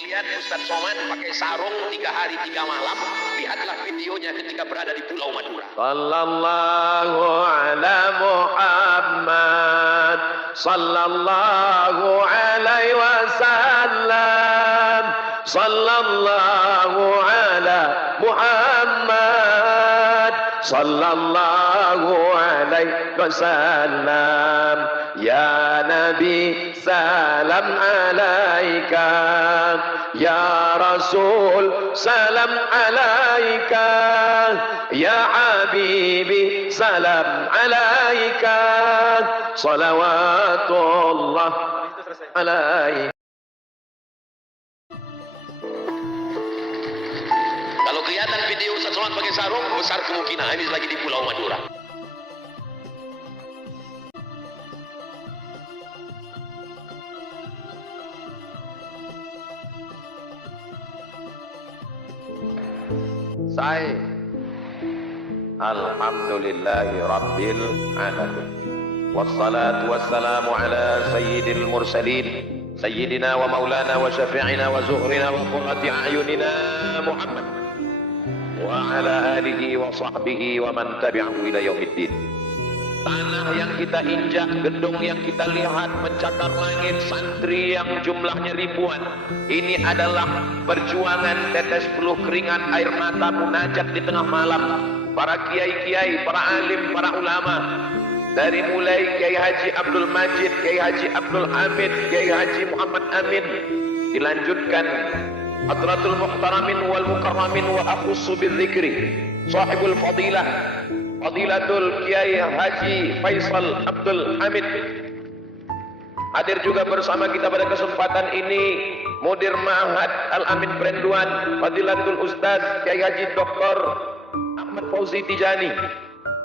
ngelihat Ustadz Somad pakai sarung 3 hari 3 malam, lihatlah videonya ketika berada di Pulau Madura. Sallallahu ala Muhammad, sallallahu alaihi wasallam, sallallahu ala Muhammad, sallallahu alaihi wasallam. Ya Nabi salam alaika, ya Rasul salam alaika, ya Habibi salam alaika, salawatullah alaika. Kalau kelihatan video Ustadz Somad pakai sarung, besar kemungkinan ini lagi di Pulau Madura. Saya alhamdulillahi rabbil alamin, wassalatu wassalamu ala sayyidil mursalin, sayyidina wa maulana wa syafi'ina wa zuhrina wa qurrati a'yunina Muhammad wa ala alihi wa sahbihi wa man tabi'ahu ila yaumiddin. Tanah yang kita injak, gedung yang kita lihat, mencakar langit, santri yang jumlahnya ribuan. Ini adalah perjuangan tetes peluh keringat, air mata, munajat di tengah malam. Para kiai-kiai, para alim, para ulama. Dari mulai Kiai Haji Abdul Majid, Kiai Haji Abdul Hamid, Kiai Haji Muhammad Amin. Dilanjutkan Hadratul Muhtaramin wal Mukarramin wa akhussu bidzikri Sahibul Fadilah Fadilatul Kiai Haji Faisal Abdul Hamid. Hadir juga bersama kita pada kesempatan ini Mudir Ma'had Al-Amin Perenduan Fadilatul Ustaz Kiai Haji Dr. Ahmad Fauzi Tijani.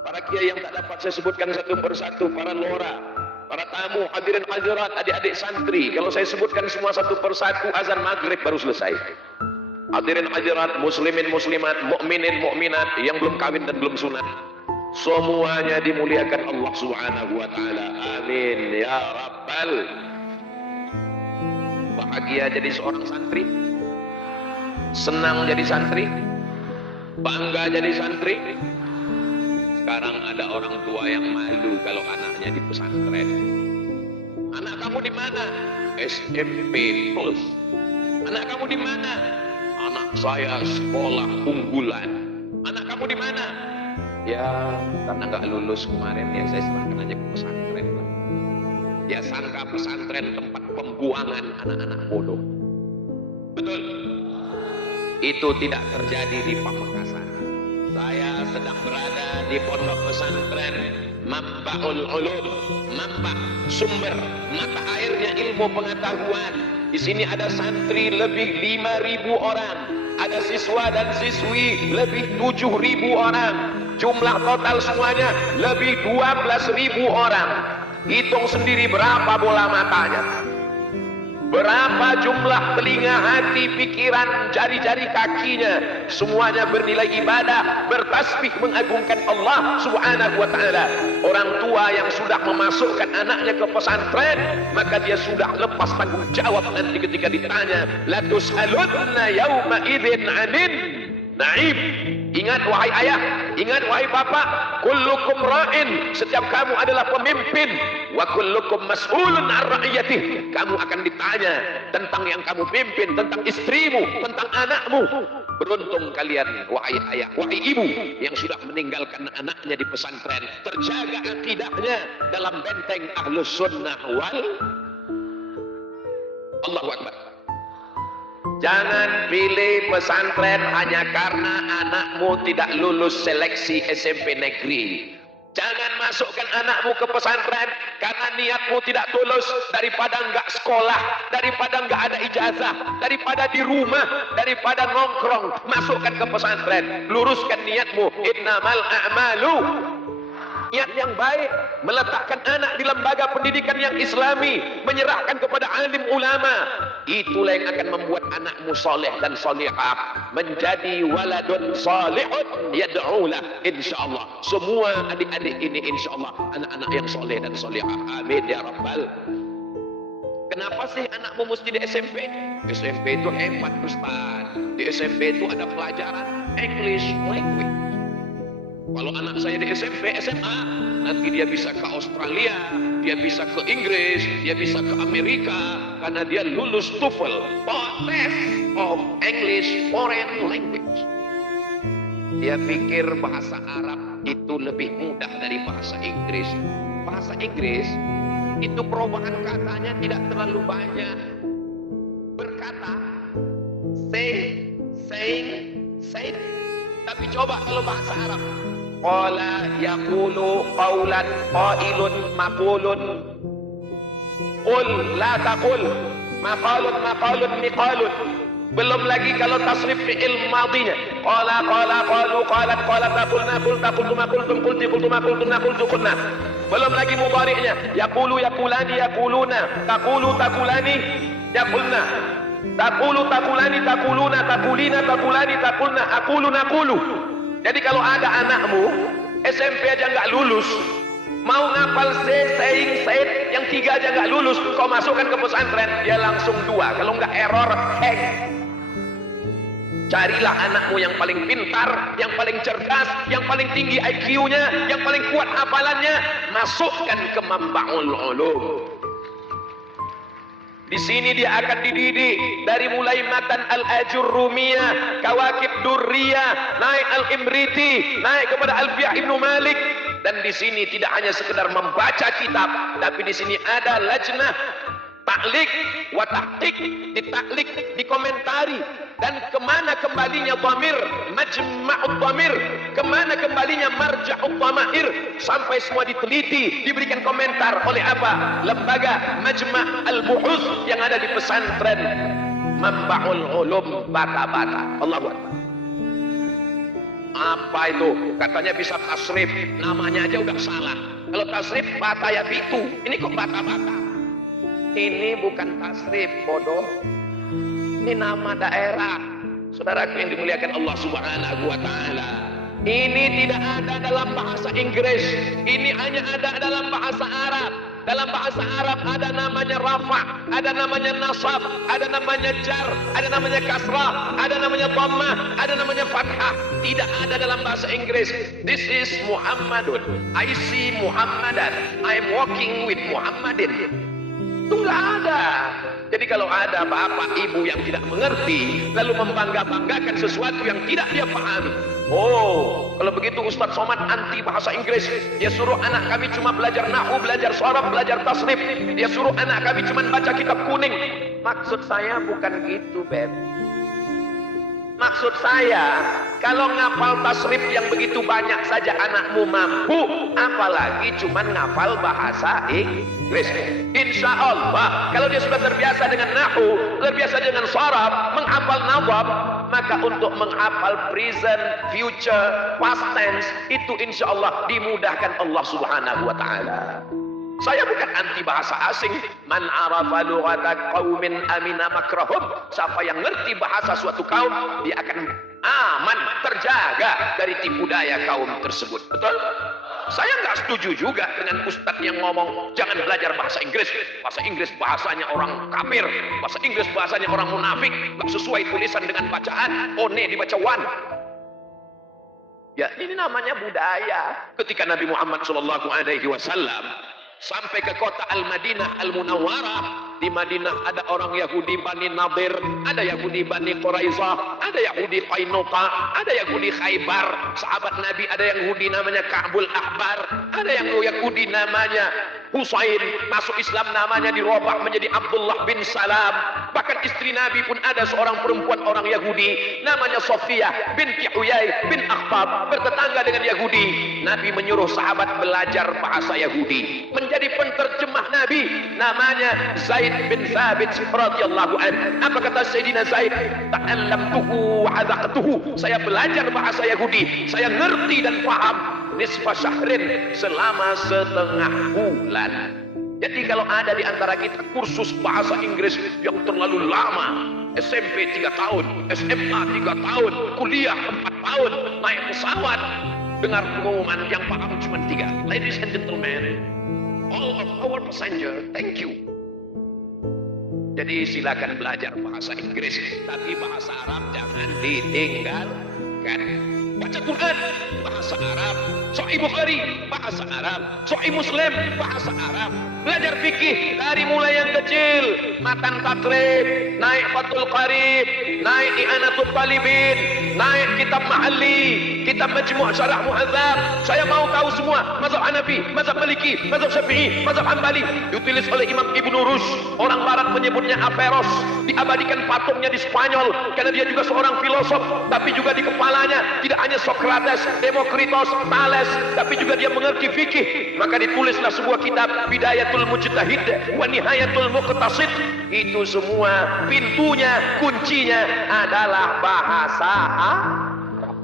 Para kiai yang tak dapat saya sebutkan satu persatu, para lora, para tamu, hadirin hadirat, adik-adik santri. Kalau saya sebutkan semua satu persatu, azan maghrib baru selesai. Hadirin hadirat, muslimin muslimat, mukminin mukminat yang belum kawin dan belum sunat, semuanya dimuliakan Allah Subhanahu wa taala. Amin ya rabbal. Bahagia jadi seorang santri, senang jadi santri, bangga jadi santri. Sekarang ada orang tua yang malu kalau anaknya di pesantren. Anak kamu di mana? SMP plus. Anak kamu di mana? Anak saya sekolah unggulan. Anak kamu di mana? Ya, karena nggak lulus kemarin, ya saya serahkan aja ke pesantren. Ya sangka pesantren tempat pembuangan anak-anak bodoh. Betul. Itu tidak terjadi di Pamekasan. Saya sedang berada di pondok pesantren Mamba'ul Ulum, Mamba' sumber mata airnya ilmu pengetahuan. Di sini ada santri lebih 5.000 orang, ada siswa dan siswi lebih 7.000 orang. Jumlah total semuanya lebih 12.000 orang. Hitung sendiri berapa bola matanya, berapa jumlah telinga, hati, pikiran, jari-jari kakinya. Semuanya bernilai ibadah, bertasbih mengagungkan Allah Subhanahu wa ta'ala. Orang tua yang sudah memasukkan anaknya ke pesantren, maka dia sudah lepas tanggung jawab nanti ketika ditanya, la tus'alunna yawma idzin 'anin na'im. Ingat wahai ayah, ingat wahai bapak, kullukum ra'in, setiap kamu adalah pemimpin, wa kullukum mas'ulun 'an ra'iyatih. Kamu akan ditanya tentang yang kamu pimpin, tentang istrimu, tentang anakmu. Beruntung kalian wahai ayah, wahai ibu yang sudah meninggalkan anaknya di pesantren, terjaga akidahnya dalam benteng Ahlus Sunnah wal Allahu Akbar. Jangan pilih pesantren hanya karena anakmu tidak lulus seleksi SMP negeri. Jangan masukkan anakmu ke pesantren karena niatmu tidak tulus. Daripada enggak sekolah, daripada enggak ada ijazah, daripada di rumah, daripada nongkrong, masukkan ke pesantren. Luruskan niatmu. Innamal a'malu, niat yang baik, meletakkan anak di lembaga pendidikan yang islami, menyerahkan kepada alim ulama. Itulah yang akan membuat anakmu soleh dan solehah, menjadi waladun solehun yad'ulah. Insyaallah semua adik-adik ini insyaallah anak-anak yang soleh dan solehah. Amin ya rabbal. Kenapa sih anakmu mesti di SMP? SMP itu hebat Ustaz. Di SMP itu ada pelajaran English language. Kalau anak saya di SMP, SMA, nanti dia bisa ke Australia, dia bisa ke Inggris, dia bisa ke Amerika, karena dia lulus TOEFL, Test of English Foreign Language. Dia pikir bahasa Arab itu lebih mudah dari bahasa Inggris. Bahasa Inggris itu perubahan katanya tidak terlalu banyak. Berkata, say, saying, said. Tapi coba kalau bahasa Arab, qala yaqulu qawlan qailun maqulun, qul la taqul maqalun maqalun miqalun. Belum lagi kalau tasrif fi'il madhinya, qala qalu qalat qalat taqulna qul taqultum qultum qulti qultum qultum qultu qulna. Belum lagi mudhari'nya, yaqulu yaqulani yaquluna, taqulu taqulani yaqulna, taqulu taqulani taquluna taqulina taqulani taqulna, aqulu naqulu. Jadi kalau ada anakmu SMP aja nggak lulus, mau ngapal saying, said yang 3 aja nggak lulus, kau masukkan ke pesantren, dia langsung 2. Kalau nggak error, Carilah anakmu yang paling pintar, yang paling cerdas, yang paling tinggi IQ-nya, yang paling kuat hafalannya, masukkan ke Manba'ul Ulum. Di sini dia akan dididik dari mulai matan Al-Ajurrumiyah, Kawakib Durriyah, naik Al-Imriti, naik kepada Alfiyah Ibnu Malik. Dan di sini tidak hanya sekedar membaca kitab, tapi di sini ada lajnah taklik wa tahqiq, ditaklik, dikomentari. Dan kemana kembalinya dhamir, majma'ud dhamir, kemana kembalinya marja'ud dhamair, sampai semua diteliti, diberikan komentar oleh apa? Lembaga Majma' al-Buhus yang ada di pesantren Manba'ul Ulum Bata-Bata. Allahu Akbar. Apa itu? Katanya bisa tasrif, namanya aja udah salah. Kalau tasrif bata ya bitu, ini kok bata-bata? Ini bukan tasrif, bodoh. Ini nama daerah. Saudaraku yang dimuliakan Allah Subhanahu wa taala. Ini tidak ada dalam bahasa Inggris. Ini hanya ada dalam bahasa Arab. Dalam bahasa Arab ada namanya rafa', ada namanya nasab, ada namanya jar, ada namanya kasrah, ada namanya dhammah, ada namanya fathah. Tidak ada dalam bahasa Inggris. This is Muhammadun. I see Muhammadan. I am walking with Muhammadin. Itu nggak ada. Jadi kalau ada bapak ibu yang tidak mengerti lalu membangga-banggakan sesuatu yang tidak dia pahami, oh, kalau begitu Ustadz Somad anti bahasa Inggris. Dia suruh anak kami cuma belajar nahwu, belajar sharaf, belajar tasrif. Dia suruh anak kami cuma baca kitab kuning. Maksud saya bukan gitu, Beb. Maksud saya, kalau ngapal tasrif yang begitu banyak saja anakmu mampu, apalagi cuman ngapal bahasa Inggris. Insya Allah, kalau dia sudah terbiasa dengan nahu, terbiasa dengan sharaf, menghafal nazam, maka untuk menghafal present, future, past tense, itu insya Allah dimudahkan Allah Subhanahu wa ta'ala. Saya bukan anti bahasa asing. Man arafa lughata qaumin amina makrahum. Siapa yang ngerti bahasa suatu kaum, dia akan aman, terjaga dari tipu daya kaum tersebut. Betul? Saya nggak setuju juga dengan ustadz yang ngomong jangan belajar bahasa Inggris. Bahasa Inggris bahasanya orang kafir. Bahasa Inggris bahasanya orang munafik. Nggak sesuai tulisan dengan bacaan. One dibaca wan. Ya, ini namanya budaya. Ketika Nabi Muhammad SAW sampai ke kota Al-Madinah Al-Munawwarah, di Madinah ada orang Yahudi Bani Nadir, ada Yahudi Bani Quraizah, ada Yahudi Qainuqa, ada Yahudi Khaybar. Sahabat Nabi ada yang Yahudi namanya Ka'bul Ahbar, ada yang Yahudi namanya Husain, masuk Islam namanya dirubah menjadi Abdullah bin Salam. Bahkan istri Nabi pun ada seorang perempuan orang Yahudi namanya Sofiyah binti Huyai bin Akhtab, bertetangga dengan Yahudi. Nabi menyuruh sahabat belajar bahasa Yahudi. Menjadi penterjemah Nabi namanya Zaid bin Thabit radhiyallahu anhu. Apa kata Sayyidina Zaid? Ta'allamtuhu wa 'adaqtuhu. Saya belajar bahasa Yahudi, saya ngerti dan paham nisfa syahrin, selama setengah bulan. Jadi kalau ada di antara kita kursus bahasa Inggris yang terlalu lama, SMP 3 tahun, SMA 3 tahun, kuliah 4 tahun, naik pesawat, dengar pengumuman yang paham cuma 3. Ladies and gentlemen, all of our passenger, thank you. Jadi silakan belajar bahasa Inggris, tapi bahasa Arab jangan ditinggalkan. Baca Quran bahasa Arab, Sahih Bukhari bahasa Arab, Sahih Muslim bahasa Arab. Belajar fikih dari mulai yang kecil, matan takrib, naik Fathul Qarib, naik I'anatul Talibin, naik kitab Mahalli, kitab Majmu' Syarah Muhadzab. Saya mau tahu semua mazhab Hanafi, mazhab Maliki, mazhab Syafi'i, mazhab Hambali. Ditulis oleh Imam Ibnu Rushd. Orang barat menyebutnya Averroes. Diabadikan patungnya di Spanyol karena dia juga seorang filosof, tapi juga di kepalanya tidak hanya Socrates, Demokritos, Thales, tapi juga dia mengerti fikih. Maka ditulislah sebuah kitab Bidayatul Mujtahid wa Nihayatul Muqtasid. Itu semua pintunya, kuncinya adalah bahasa Arab.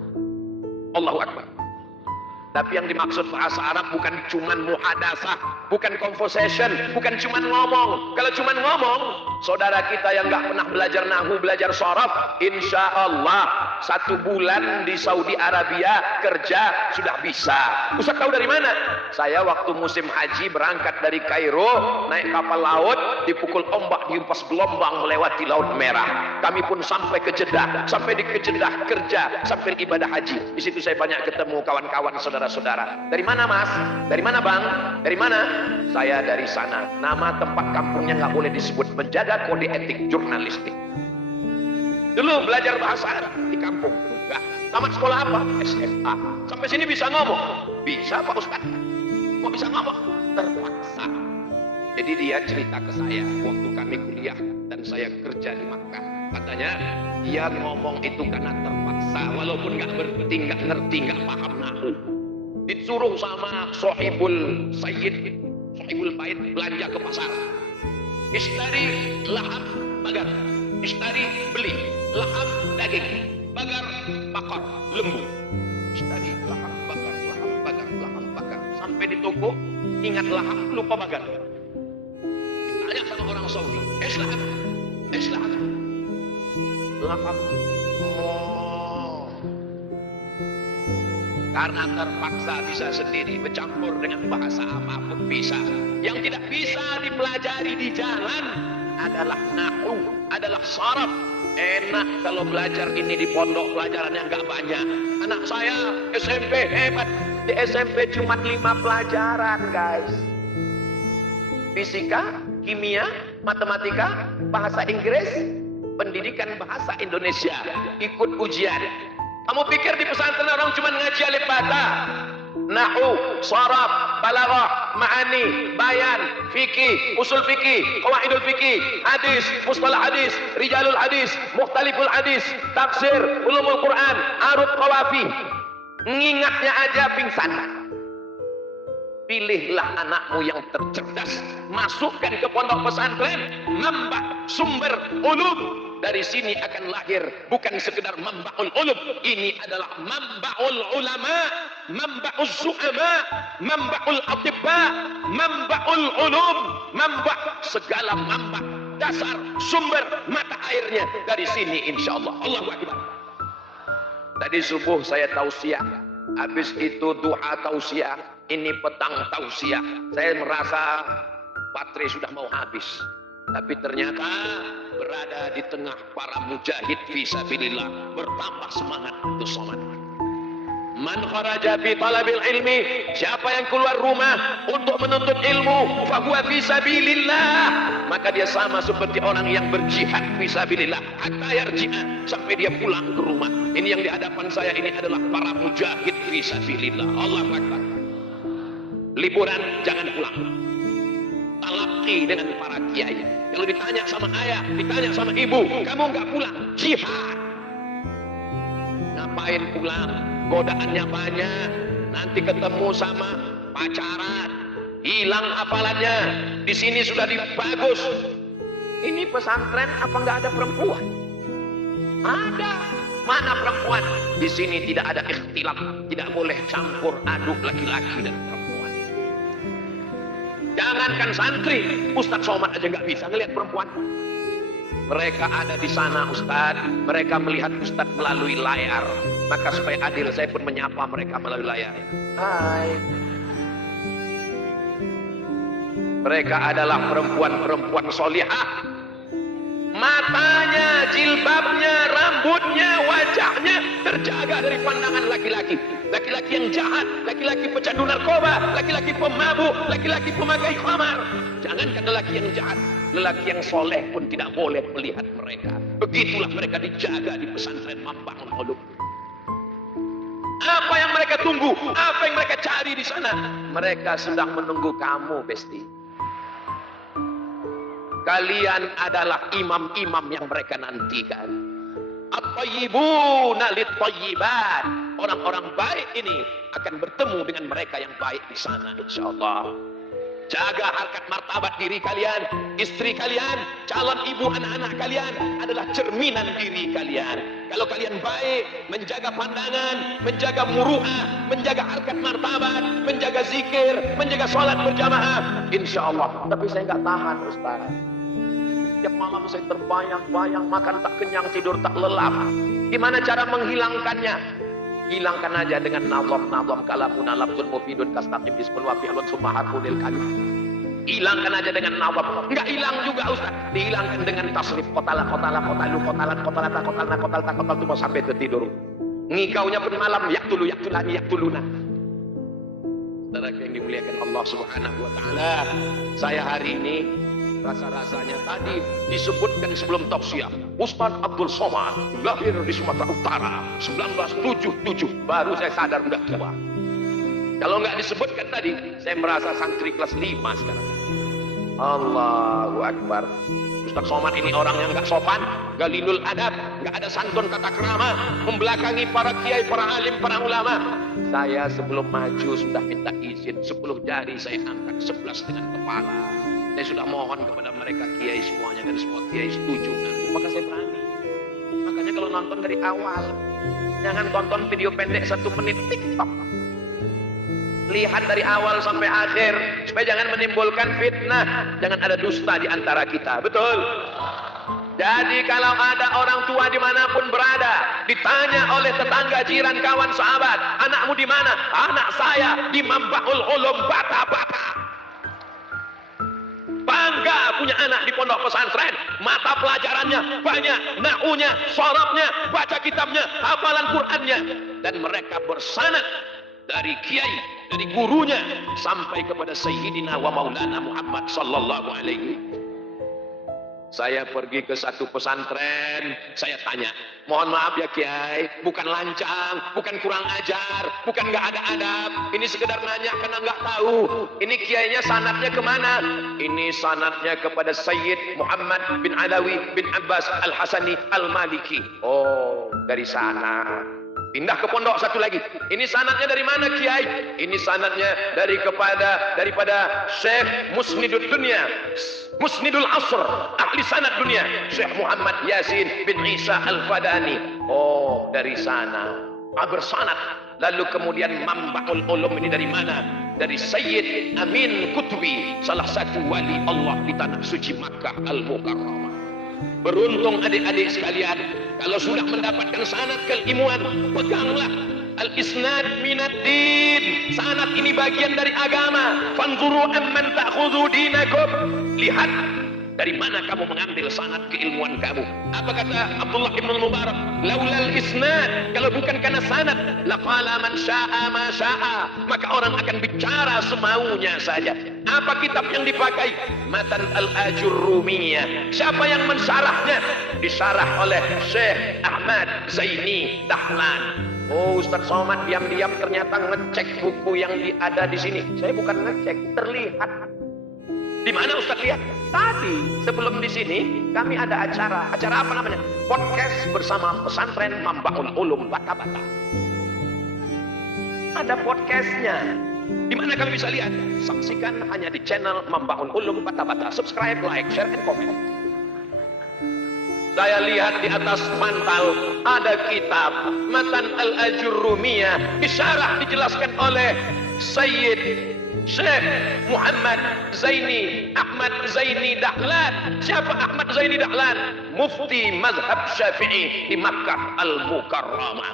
Allahu Akbar. Tapi yang dimaksud bahasa Arab bukan cuman muhadasah, bukan conversation, bukan cuman ngomong. Kalau cuman ngomong, saudara kita yang nggak pernah belajar nahwu, belajar sharaf, insya Allah 1 bulan di Saudi Arabia kerja sudah bisa. Ustaz tahu dari mana? Saya waktu musim haji berangkat dari Kairo, naik kapal laut, dipukul ombak, dihempas gelombang melewati Laut Merah. Kami pun sampai ke Jeddah, sampai di Jeddah kerja, sampai ibadah haji. Di situ saya banyak ketemu kawan-kawan saudara-saudara. Dari mana mas? Dari mana bang? Dari mana? Saya dari sana. Nama tempat kampungnya nggak boleh disebut, menjaga kode etik jurnalistik. Dulu belajar bahasa Arab di kampung. Enggak. Tamat sekolah apa? SMA. Sampai sini bisa ngomong? Bisa Pak Ustaz. Kok bisa ngomong? Terpaksa. Jadi dia cerita ke saya waktu kami kuliah dan saya kerja di Makkah. Katanya dia ngomong itu karena terpaksa, walaupun nggak ngerti, nggak paham nahwu. Disuruh sama Sohibul Sayyid, Sohibul Bait belanja ke pasar. Ishtari laham bagar, ishtari beli laham daging, bagar bakar lembu. Ishtari laham bagar, laham bagar, laham bagar. Sampai di toko ingat laham lupa bagar. Tanya sama orang Saudi, laham, laham, laham. Karena terpaksa bisa sendiri, bercampur dengan bahasa apapun bisa. Yang tidak bisa dipelajari di jalan adalah nahwu, adalah sharaf. Enak kalau belajar ini di pondok, pelajarannya nggak banyak. Anak saya SMP hebat, di SMP cuma 5 pelajaran guys. Fisika, kimia, matematika, bahasa Inggris, pendidikan bahasa Indonesia, ikut ujian. Kamu pikir di pesantren orang cuma ngaji alif bata, nahwu, sharaf, balaghah, ma'ani, bayan, fikih, usul fikih, qawaidul fikih, hadis, mustalah hadis, rijalul hadis, mukhtaliful hadis, tafsir, ulumul Quran, arud qawafi. Ngingatnya aja pingsan. Pilihlah anakmu yang tercerdas, masukkan ke pondok pesantren, nambah sumber ulum. Dari sini akan lahir bukan sekedar mamba'ul ulum, ini adalah mamba'ul ulama, mamba'ul zu'ama, mamba'ul atibba, mamba'ul ulum, mamba' segala mamba' dasar sumber mata airnya dari sini insyaallah. Allahu Akbar. Tadi subuh saya tausiah, habis itu duha tausiah, ini petang tausiah. Saya merasa baterai sudah mau habis. Tapi ternyata berada di tengah para mujahid fisabilillah, bertambah semangat untuk sholat. Man kharaja fi talabil ilmi, siapa yang keluar rumah untuk menuntut ilmu, fahuwa fisabilillah, maka dia sama seperti orang yang berjihad fisabilillah hatta yarji'a, sampai dia pulang ke rumah. Ini yang di hadapan saya ini adalah para mujahid fisabilillah. Allahu Akbar. Liburan jangan pulang. Talaqi dengan para kiai. Kalau ditanya sama ayah, ditanya sama ibu, kamu nggak pulang, jihad. Ngapain pulang? Godaannya banyak. Nanti ketemu sama pacaran, hilang hafalannya. Di sini sudah dibagus. Ini pesantren apa nggak ada perempuan? Ada. Mana perempuan? Di sini tidak ada ikhtilaf, tidak boleh campur aduk laki-laki dan perempuan. Jangankan santri, Ustadz Somad aja nggak bisa ngelihat perempuan. Mereka ada di sana Ustadz, mereka melihat Ustadz melalui layar. Maka supaya adil saya pun menyapa mereka melalui layar. Hai. Mereka adalah perempuan-perempuan solihah rambutnya, wajahnya terjaga dari pandangan laki-laki. Laki-laki yang jahat, laki-laki pecandu narkoba, laki-laki pemabuk, laki-laki pemakai khamar. Jangankan lelaki yang jahat, lelaki yang soleh pun tidak boleh melihat mereka. Begitulah mereka dijaga di pesantren Mambangun Ulum. Apa yang mereka tunggu? Apa yang mereka cari di sana? Mereka sedang menunggu kamu, Besti. Kalian adalah imam-imam yang mereka nantikan. At-tayyibuna lit-tayyibat. Orang-orang baik ini akan bertemu dengan mereka yang baik di sana, insyaallah. Jaga harkat martabat diri kalian, istri kalian, calon ibu anak-anak kalian adalah cerminan diri kalian. Kalau kalian baik, menjaga pandangan, menjaga muru'ah, menjaga harkat martabat, menjaga zikir, menjaga sholat berjamaah, insyaallah. Tapi saya nggak tahan, Ustaz. Tiap malam saya terbayang-bayang, makan tak kenyang, tidur tak lelap. Gimana cara menghilangkannya? Hilangkan aja dengan nazam kalamun alabdun mufidun kastaqim bismul wa fi'lun summa harfunil kalim. Hilangkan aja dengan nazam. Enggak hilang juga, Ustaz. Dihilangkan dengan tasrif kotalu cuma sampai tertidur. Ngikaunya pun malam yaktuluna. Saudara yang dimuliakan Allah Subhanahu wa taala, saya hari ini rasa-rasanya tadi disebutkan sebelum tausiah, Ustaz Abdul Somad lahir di Sumatera Utara 1977. Baru saya sadar udah tua. Kalau nggak disebutkan tadi, saya merasa santri kelas 5 sekarang. Allahu Akbar. Ustaz Somad ini orang yang nggak sopan, galilul adab, nggak ada santun tata krama, membelakangi para kiai, para alim, para ulama. Saya sebelum maju sudah minta izin, 10 jari saya angkat, 11 dengan kepala. Saya sudah mohon kepada mereka kiai semuanya, dan semua kiai setuju. Maka saya berani. Makanya kalau nonton dari awal, jangan tonton video pendek 1 menit TikTok. Lihat dari awal sampai akhir, supaya jangan menimbulkan fitnah, jangan ada dusta di antara kita. Betul? Jadi kalau ada orang tua dimanapun berada, ditanya oleh tetangga, jiran, kawan, sahabat, anakmu di mana? Anak saya di Mambangun Ulum Bata-Bata. Bangga punya anak di pondok pesantren, mata pelajarannya banyak, nahwunya, sharafnya, baca kitabnya, hafalan Qur'annya, dan mereka bersanad dari kiai, dari gurunya sampai kepada Sayyidina wa Maulana Muhammad sallallahu alaihi. Saya pergi ke satu pesantren, saya tanya, mohon maaf ya Kiai, bukan lancang, bukan kurang ajar, bukan nggak ada adab, ini sekedar nanya karena nggak tahu. Ini kiainya sanadnya kemana? Ini sanadnya kepada Sayyid Muhammad bin Alawi bin Abbas Al-Hasani Al-Maliki. Oh, dari sana. Pindah ke pondok satu lagi. Ini sanadnya dari mana Kiai? Ini sanadnya daripada Syekh Musnidud Dunia, Musnidul Asr, ahli sanad dunia, Syekh Muhammad Yasin bin Isa Al-Fadani. Oh, dari sana. Bersanad. Lalu kemudian Mambangun Ulum ini dari mana? Dari Sayyid Amin Kutubi, salah satu wali Allah di tanah suci Makkah Al-Mukarramah. Beruntung adik-adik sekalian, kalau sudah mendapatkan sanad keilmuan, peganglah. Al-isnad minad din. Sanad ini bagian dari agama. Fanzuru amman ta'khudhu dinakum. Lihat dari mana kamu mengambil sanad keilmuan kamu. Apa kata Abdullah ibn Mubarak? Laulal isnad, kalau bukan karena sanad, laqala man syaa ma syaa, maka orang akan bicara semaunya saja. Apa kitab yang dipakai? Matan al-Ajurrumiyah. Siapa yang mensyarahnya? Disyarah oleh Syekh Ahmad Zaini Dahlan. Oh, Ustaz Somad diam-diam ternyata ngecek buku yang ada di sini. Saya bukan ngecek, terlihat. Di mana Ustaz lihat? Tadi sebelum di sini kami ada acara apa namanya? Podcast bersama pesantren Mambangun Ulum Bata-Bata. Ada podcastnya. Di mana kami bisa lihat? Saksikan hanya di channel Mambangun Ulum Bata-Bata. Subscribe, like, share, and comment. Saya lihat di atas mantel ada kitab Matan al-Ajurrumiyah, disyarah dijelaskan oleh Sayyid Syekh Muhammad Zaini Ahmad Zaini Dahlan. Siapa Ahmad Zaini Dahlan? Mufti mazhab Syafi'i di Makkah Al-Mukarramah.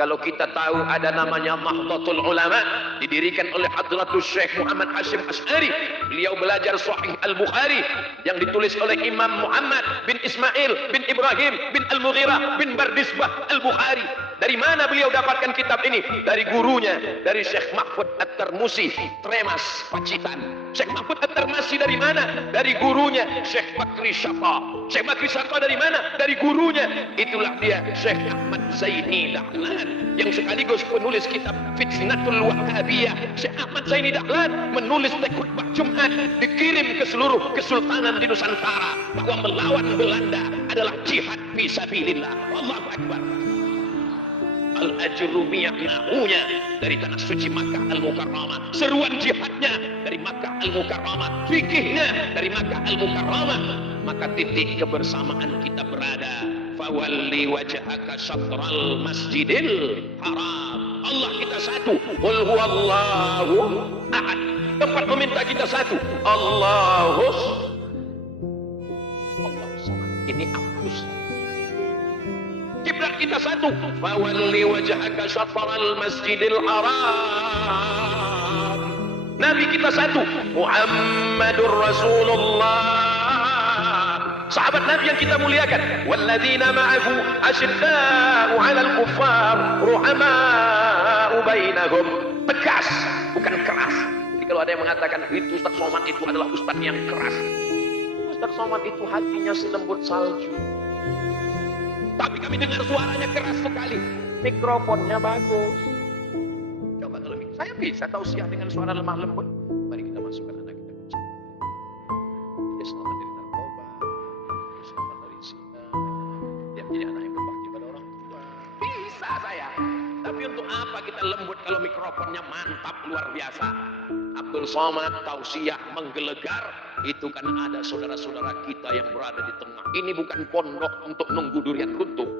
Kalau kita tahu ada namanya Nahdlatul Ulama, didirikan oleh Hadratus Syekh Muhammad Hashim Asy'ari. Beliau belajar Sahih Al-Bukhari yang ditulis oleh Imam Muhammad bin Ismail bin Ibrahim bin Al-Mughirah bin Bardisbah Al-Bukhari. Dari mana beliau dapatkan kitab ini? Dari gurunya, dari Syekh Mahfud At-Tarmusi, Tremas, Pacitan. Syekh Mahfud At-Tarmusi dari mana? Dari gurunya, Syekh Bakri Syafa. Syekh Bakri Syafa dari mana? Dari gurunya. Itulah dia Syekh Ahmad Zaini Dahlan, yang sekaligus penulis kitab Fitnatul Wahhabiyah. Syekh Ahmad Zaini Dahlan menulis khutbah Jumat, dikirim ke seluruh kesultanan di Nusantara, bahwa melawan Belanda adalah jihad fi sabilillah. Allahu Akbar. Al-Ajrumiyah nahunya dari tanah suci Makkah Al-Mukarramah, seruan jihadnya dari Makkah Al-Mukarramah, fikihnya dari Makkah Al-Mukarramah. Maka titik kebersamaan kita berada, fawalli wajhaka syatral masjidil haram. Allah kita satu, qul huwallahu ahad. Tempat meminta kita satu, Allah samad. Ini abdus. Kiblat kita satu, fawalli wajhaka syatral masjidil haram. Nabi kita satu, Muhammadur Rasulullah. Sahabat Nabi yang kita muliakan, walladzina ma'ahu asyidda'u 'alal kuffar ruhama'u bainahum. Tegas, bukan keras. Jadi kalau ada yang mengatakan itu Ustaz Somad itu adalah ustaz yang keras, Ustaz Somad itu hatinya selembut salju. Tapi kami dengar suaranya keras sekali, mikrofonnya bagus. Coba kalau saya bisa tausiah dengan suara lemah lembut. Mari kita masukkan anak kita ke surga. Dia selamat dari narkoba, dia selamat dari zina, dia menjadi anak yang berbakti pada orang tua. Bisa saya. Tapi untuk apa kita lembut kalau mikrofonnya mantap luar biasa? Abdul Somad tausiah menggelegar, itu kan ada saudara-saudara kita yang berada di tengah. Ini bukan pondok untuk nunggu durian runtuh.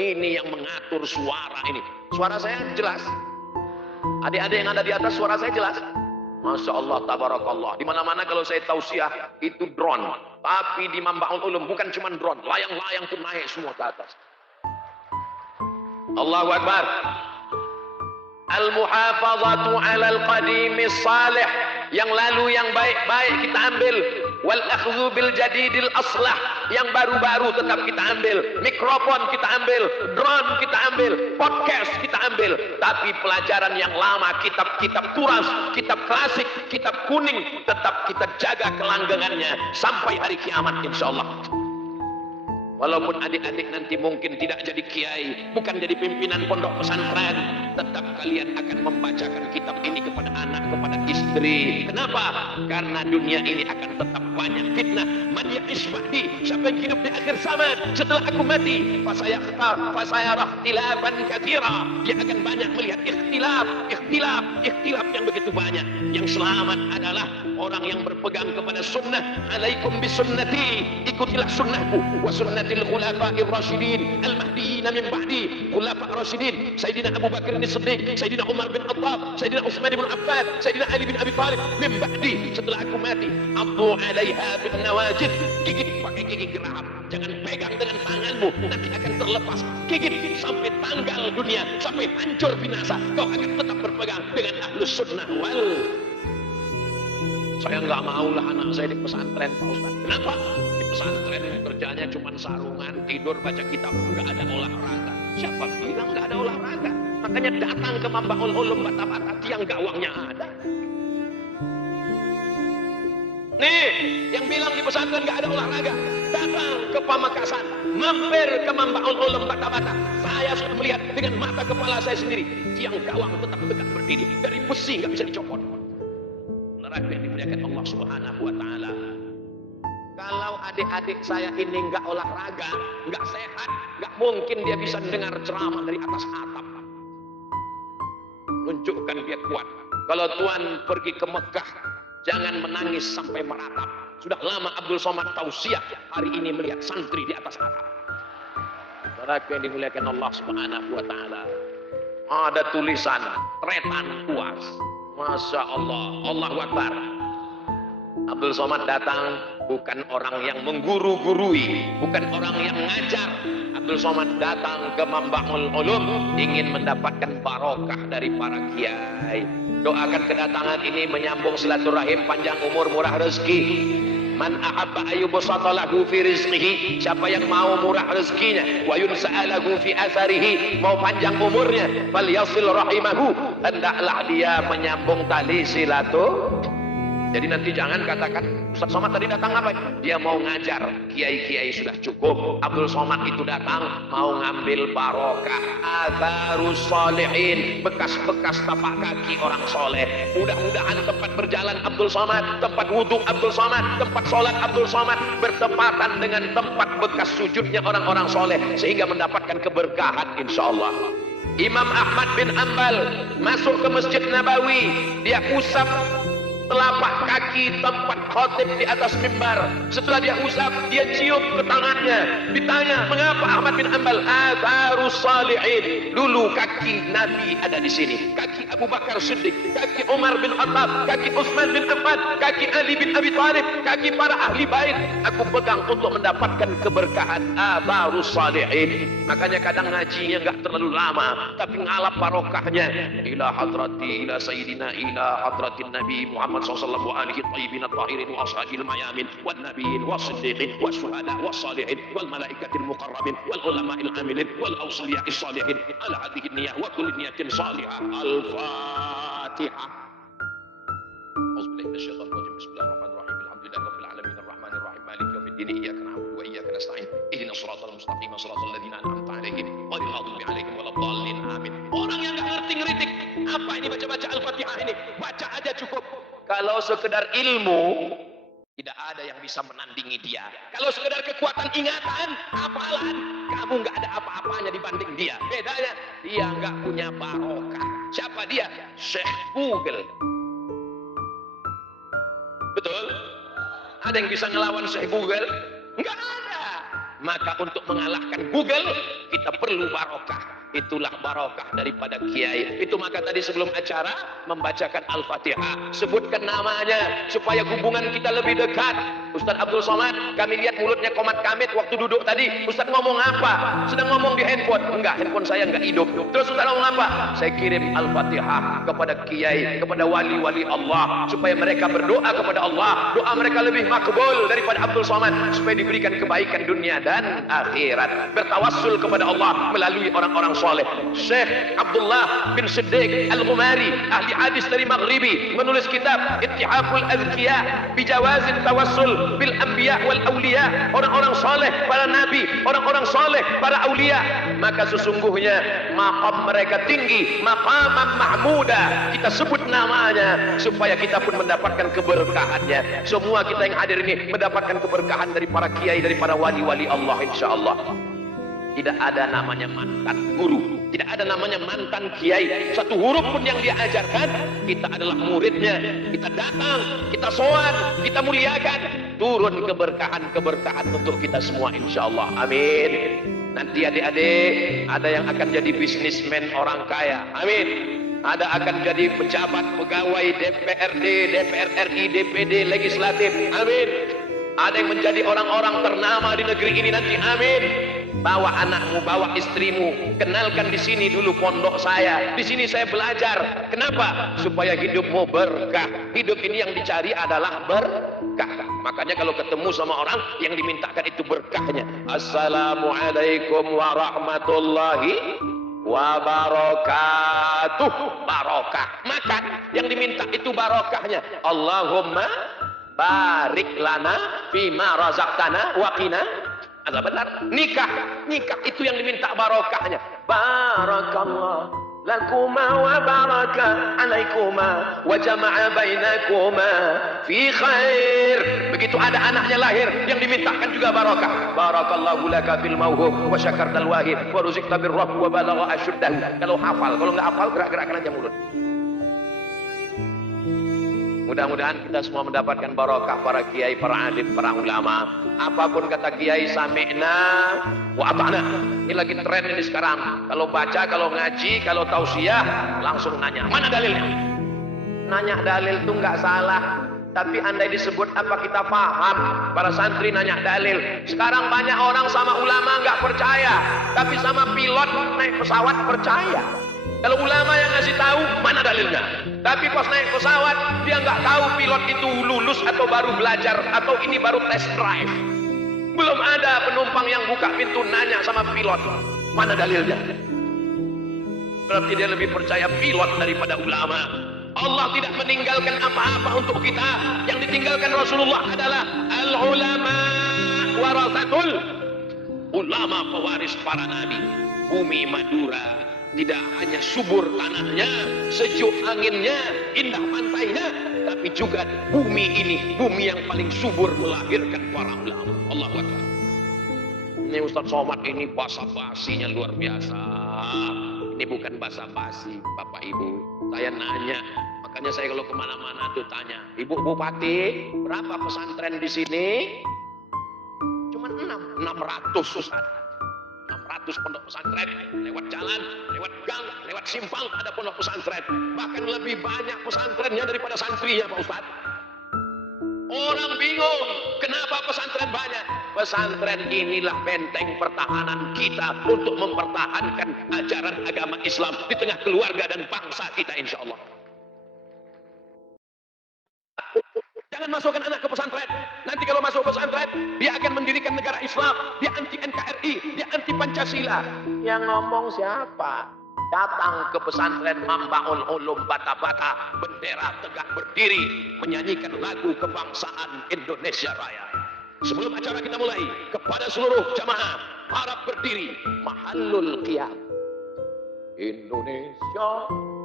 Ini yang mengatur suara ini. Suara saya jelas. Adik-adik yang ada di atas, suara saya jelas. Masya Allah, tabarakallah. Di mana-mana kalau saya tausiah itu drone. Tapi di Mambaul Ulum bukan cuma drone, layang-layang pun naik semua ke atas. Allahu Akbar. Al-muhafazatu 'alal qadimis salih. Yang lalu yang baik-baik kita ambil. Wal akhdhu bil jadidil aslah. Yang baru-baru tetap kita ambil. Mikrofon kita ambil, drone kita ambil, podcast kita ambil. Tapi pelajaran yang lama, kitab-kitab turas, kitab klasik, kitab kuning, tetap kita jaga kelanggengannya sampai hari kiamat insyaallah. Walaupun adik-adik nanti mungkin tidak jadi kiai, bukan jadi pimpinan pondok pesantren, tetap kalian akan membacakan kitab ini kepada anak, kepada istri. Kenapa? Karena dunia ini akan tetap banyak fitnah. Man ya'ish ba'di, siapa yang hidup di akhir zaman setelah aku mati, fasayara ikhtilafan katsira. Dia akan banyak melihat ikhtilaf yang begitu banyak. Yang selamat adalah orang yang berpegang kepada sunnah. Alaikum bisunnati, ikutilah sunnahku, wa sunnatil khulafa'ir rasyidin al-mahdiyyin min ba'di. Khulafa' rasyidin, Sayyidina Abu Bakar As-Siddiq, Sayyidina Umar bin Khattab, Sayyidina Utsman bin Affan, Sayyidina Ali bin Abi Thalib, min ba'di, setelah aku mati. Addu 'alaiha bin nawajid, gigit pakai gigi geraham. Jangan pegang dengan tanganmu, nanti akan terlepas. Gigit sampai tanggal dunia, sampai hancur binasa. Kau akan tetap berpegang dengan ahlus sunnah wal. Saya nggak maulah anak saya di pesantren, Pak Ustaz. Kenapa? Di pesantren kerjanya cuma sarungan, tidur, baca kitab, nggak ada olahraga. Siapa bilang nggak ada olahraga? Makanya datang ke Mambaul Ulum, bata-bata tiang gawangnya ada. Nih, yang bilang di pesantren nggak ada olahraga, datang ke Pamekasan, mampir ke Mambaul Ulum, bata-bata. Saya sudah melihat dengan mata kepala saya sendiri, tiang gawang tetap tegak berdiri, dari besi nggak bisa dicopot. Neraka yang dimuliakan Allah Subhanahu wa Ta'ala. Kalau adik-adik saya ini nggak olahraga, nggak sehat, nggak mungkin dia bisa dengar ceramah dari atas atap. Tunjukkan dia kuat. Kalau Tuhan pergi ke Mekah, jangan menangis sampai meratap. Sudah lama Abdul Somad tausiah, hari ini melihat santri di atas atap. Neraka yang dimuliakan Allah Subhanahu wa Ta'ala. Ada tulisan tretan puas. Masya Allah, Allahu Akbar. Abdul Somad datang bukan orang yang mengguru-gurui, bukan orang yang ngajar. Abdul Somad datang ke Mambaul Ulum ingin mendapatkan barokah dari para kiai. Doakan kedatangan ini menyambung silaturahim, panjang umur, murah rezeki. Man ahabba ayyubsata lahu fi rizqihi, siapa yang mau murah rezekinya, wa yunsa'alahu fi atharihi, mau panjang umurnya, falyasil rahimahu, hendaklah dia menyambung tali silaturahim. Jadi nanti jangan katakan Ustaz Somad tadi datang apa? Dia mau ngajar, kiai-kiai sudah cukup. Abdul Somad itu datang mau ngambil barokah. Atharus sholihin, bekas-bekas tapak kaki orang soleh. Mudah-mudahan tempat berjalan Abdul Somad, tempat wudhu Abdul Somad, tempat sholat Abdul Somad bertepatan dengan tempat bekas sujudnya orang-orang soleh, sehingga mendapatkan keberkahan insyaallah. Imam Ahmad bin Ambal masuk ke Masjid Nabawi, dia usap telapak kaki tempat khotib di atas mimbar. Setelah dia usap, dia cium ke tangannya. Ditanya, mengapa Ahmad bin Ambal? Atharus salihin. Dulu kaki Nabi ada di sini. Kaki Abu Bakar Siddiq, kaki Umar bin Khattab, kaki Utsman bin Affan, kaki Ali bin Abi Thalib, kaki para ahli bait. Aku pegang untuk mendapatkan keberkahan. Atharus salihin. Makanya kadang ngajinya enggak terlalu lama, tapi ngalap barokahnya. Ila hadrati, ila sayyidina, ila hadratin Nabi Muhammad sallallahu alaihi tayyibin at-tahirin wa ashabil mayamin wan nabiyyin was-siddiqin was-syuhada was-salihin wal malaikatil muqarrabin wal ulama'il amilin wal awliya'is salihin ala hadhihi niyyah wa kulli niyyatin salihah. Al-Fatihah. Auzubillahi minasyaitonir rajim. Bismillahirrahmanirrahim. Alhamdulillahi rabbil alamin arrahmanir rahim maliki yaumiddin iyyaka na'budu wa iyyaka nasta'in ihdinas siratal mustaqim siratal ladzina an'amta 'alaihim ghairil maghdubi 'alaihim waladdallin amin. Orang yang enggak ngerti ngeritik, apa ini baca-baca Al-Fatihah ini? Baca aja cukup. Kalau sekedar ilmu, tidak ada yang bisa menandingi dia. Kalau sekedar kekuatan ingatan, hafalan, kamu nggak ada apa-apanya dibanding dia. Bedanya, dia nggak punya barokah. Siapa dia? Syekh Google. Betul? Ada yang bisa ngelawan Syekh Google? Nggak ada. Maka untuk mengalahkan Google, kita perlu barokah. Itulah barokah daripada kiai. Itu maka tadi sebelum acara membacakan Al-Fatihah, sebutkan namanya supaya hubungan kita lebih dekat. Ustaz Abdul Somad, kami lihat mulutnya komat kamit waktu duduk tadi. Ustaz ngomong apa? Sedang ngomong di handphone. Enggak, handphone saya enggak hidup. Terus Ustaz ngomong apa? Saya kirim Al-Fatihah kepada kiai, kepada wali-wali Allah, supaya mereka berdoa kepada Allah. Doa mereka lebih makbul daripada Abdul Somad, supaya diberikan kebaikan dunia dan akhirat. Bertawassul kepada Allah melalui orang-orang soleh. Syekh Abdullah bin Siddiq Al-Ghumari, ahli hadis dari Maghribi, menulis kitab Ittihaful Azkiya bijawazit tawassul bil anbiya wal awliya. Orang-orang soleh, para nabi, orang-orang soleh, para aulia. Maka sesungguhnya maqam mereka tinggi, maqaman mahmuda. Kita sebut namanya supaya kita pun mendapatkan keberkahannya. Semua kita yang hadir ini mendapatkan keberkahan dari para kiai, dari para wali-wali Allah insyaallah. Tidak ada namanya mantan guru, tidak ada namanya mantan kiai. Satu huruf pun yang dia ajarkan, kita adalah muridnya. Kita datang, kita sowan, kita muliakan. Turun keberkahan-keberkahan untuk kita semua insyaallah. Amin. Nanti adik-adik ada yang akan jadi bisnismen orang kaya. Amin. Ada akan jadi pejabat pegawai DPRD, DPR RI, DPD, legislatif. Amin. Ada yang menjadi orang-orang ternama di negeri ini nanti. Amin. Bawa anakmu, bawa istrimu, kenalkan di sini dulu pondok saya. Di sini saya belajar. Kenapa? Supaya hidupmu berkah. Hidup ini yang dicari adalah berkah. Makanya kalau ketemu sama orang yang dimintakan itu berkahnya. Assalamualaikum warahmatullahi wabarakatuh. Barokah. Makan yang diminta itu barokahnya. Allahumma barik lana fima razaqtana wa qina. Ada benar. Nikah itu yang diminta barokahnya. Barakallah lakuma wa baraka alaikuma wa jama'a bainakuma fi khair. Begitu ada anaknya lahir yang dimintakan juga barokah. Barakallahu laka fil mauhub wa syakartal wahid wa ruziqta birrah wa balagha asyuddah. Kalau hafal, kalau enggak hafal gerak-gerakkan aja mulut. Mudah-mudahan kita semua mendapatkan barokah para kiai, para alim, para ulama. Apapun kata kiai, sami'na wa ata'na. Ini lagi tren ini sekarang. Kalau baca, kalau ngaji, kalau tausiah, langsung nanya. Mana dalilnya? Nanya dalil itu nggak salah. Tapi andai disebut apa kita paham. Para santri nanya dalil. Sekarang banyak orang sama ulama nggak percaya, tapi sama pilot naik pesawat percaya. Kalau ulama yang ngasih tahu, mana dalilnya? Tapi pas naik pesawat, dia nggak tahu pilot itu lulus atau baru belajar, atau ini baru test drive. Belum ada penumpang yang buka pintu nanya sama pilot, mana dalilnya? Berarti dia lebih percaya pilot daripada ulama. Allah tidak meninggalkan apa-apa untuk kita. Yang ditinggalkan Rasulullah adalah al-ulama warasatul, ulama pewaris para nabi. Bumi Madura tidak hanya subur tanahnya, sejuk anginnya, indah pantainya, tapi juga bumi ini, bumi yang paling subur melahirkan para ulama. Allahu Akbar. Ini Ustaz Somad ini basa-basinya luar biasa. Ini bukan basa-basi, Bapak Ibu. Saya nanya, makanya saya kalau kemana-mana tuh tanya, Ibu Bupati, berapa pesantren di sini? Cuma 600 Ustaz. 600 pondok pesantren, lewat jalan, lewat gang, lewat simpang ada pondok pesantren. Bahkan lebih banyak pesantrennya daripada santrinya, Pak Ustaz. Orang bingung, kenapa pesantren banyak? Pesantren inilah benteng pertahanan kita untuk mempertahankan ajaran agama Islam di tengah keluarga dan bangsa kita, insya Allah. Jangan masukkan anak ke pesantren. Nanti kalau masuk pesantren, dia akan mendirikan negara Islam. Dia anti NKRI, dia anti Pancasila. Yang ngomong siapa? Datang ke pesantren Mambaul Ulum Bata-Bata, bendera tegak berdiri, menyanyikan lagu kebangsaan Indonesia Raya. Sebelum acara kita mulai, kepada seluruh jamaah, harap berdiri. Mahallul qiyam. Indonesia,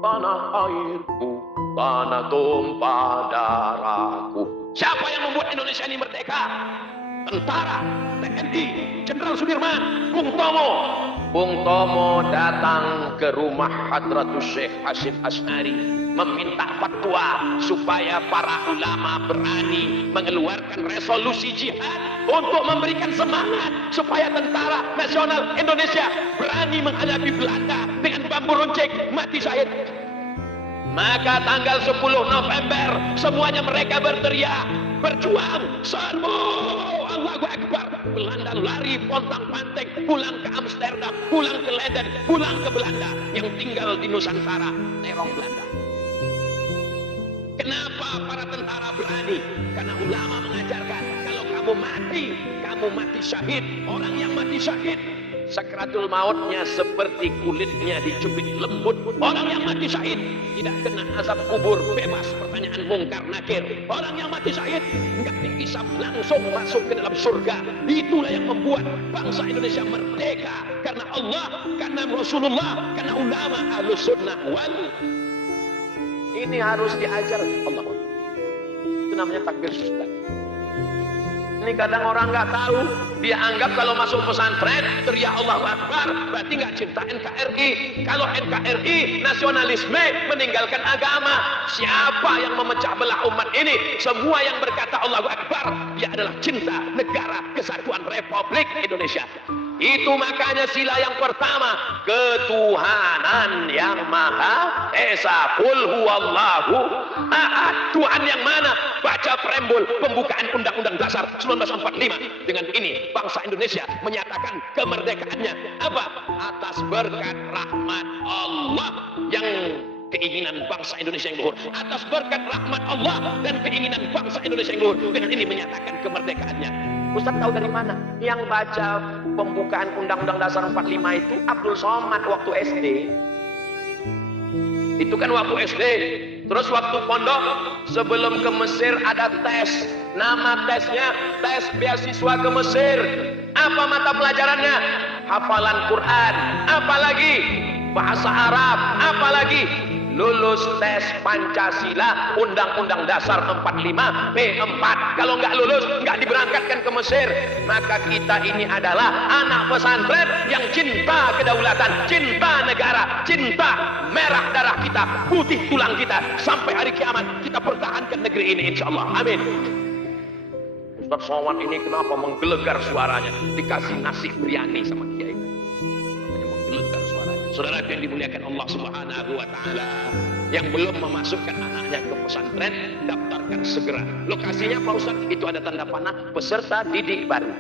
tanah airku, tanah tumpah darahku. Siapa yang membuat Indonesia ini merdeka? Tentara, TNI, Jenderal Sudirman, Bung Tomo. Bung Tomo datang ke rumah Hadratus Syekh Hasyim Asy'ari meminta fatwa supaya para ulama berani mengeluarkan resolusi jihad untuk memberikan semangat supaya tentara nasional Indonesia berani menghadapi Belanda dengan bambu runcing mati syahid. Maka tanggal 10 November semuanya mereka berteriak, berjuang, serbu, Allahu Akbar. Belanda lari pontang-panting, pulang ke Amsterdam, pulang ke Leiden, pulang ke Belanda. Yang tinggal di Nusantara terong Belanda. Kenapa para tentara berani? Karena ulama mengajarkan, kalau kamu mati syahid. Orang yang mati syahid, sakratul mautnya seperti kulitnya dicubit lembut. Orang yang mati syahid tidak kena azab kubur, bebas pertanyaan mungkar nakir. Orang yang mati syahid enggak dihisab, langsung masuk ke dalam surga. Itulah yang membuat bangsa Indonesia merdeka, karena Allah, karena Rasulullah, karena ulama Ahlus Sunnah wal. Ini harus diajar Allah. Itu namanya takbir sunnah. Ini kadang orang nggak tahu, dia anggap kalau masuk pesantren teriak Allahu Akbar berarti nggak cinta NKRI. Kalau NKRI nasionalisme, meninggalkan agama. Siapa yang memecah belah umat ini? Semua yang berkata Allahu Akbar, dia adalah cinta negara kesatuan Republik Indonesia. Itu makanya sila yang pertama, ketuhanan yang maha esa. Qul huwallahu ahad. Tuhan yang mana? Baca preambul pembukaan Undang-Undang Dasar 1945. Dengan ini bangsa Indonesia menyatakan kemerdekaannya. Apa? Atas berkat rahmat Allah yang keinginan bangsa Indonesia yang luhur. Atas berkat rahmat Allah dan keinginan bangsa Indonesia yang luhur. Dengan ini menyatakan kemerdekaannya. Ustaz tahu dari mana? Yang baca pembukaan Undang-Undang Dasar 45 itu Abdul Somad waktu SD. Itu kan waktu SD. Terus waktu pondok sebelum ke Mesir ada tes. Nama tesnya tes beasiswa ke Mesir. Apa mata pelajarannya? Hafalan Quran. Apalagi bahasa Arab. Apalagi lulus tes Pancasila Undang-Undang Dasar 45 P4. Kalau nggak lulus nggak diberangkatkan ke Mesir. Maka kita ini adalah anak pesantren yang cinta kedaulatan, cinta negara, cinta merah darah kita, putih tulang kita. Sampai hari kiamat kita pertahankan negeri ini, insya Allah. Amin. Ustaz Somad ini kenapa menggelegar suaranya? Dikasih nasi biryani sama kiai, makanya menggelegar suaranya. Saudara yang dimuliakan Allah Subhanahu wa taala, yang belum memasukkan anaknya ke pesantren, daftarkan segera. Lokasinya Pak Ustaz, itu ada tanda panah peserta didik baru.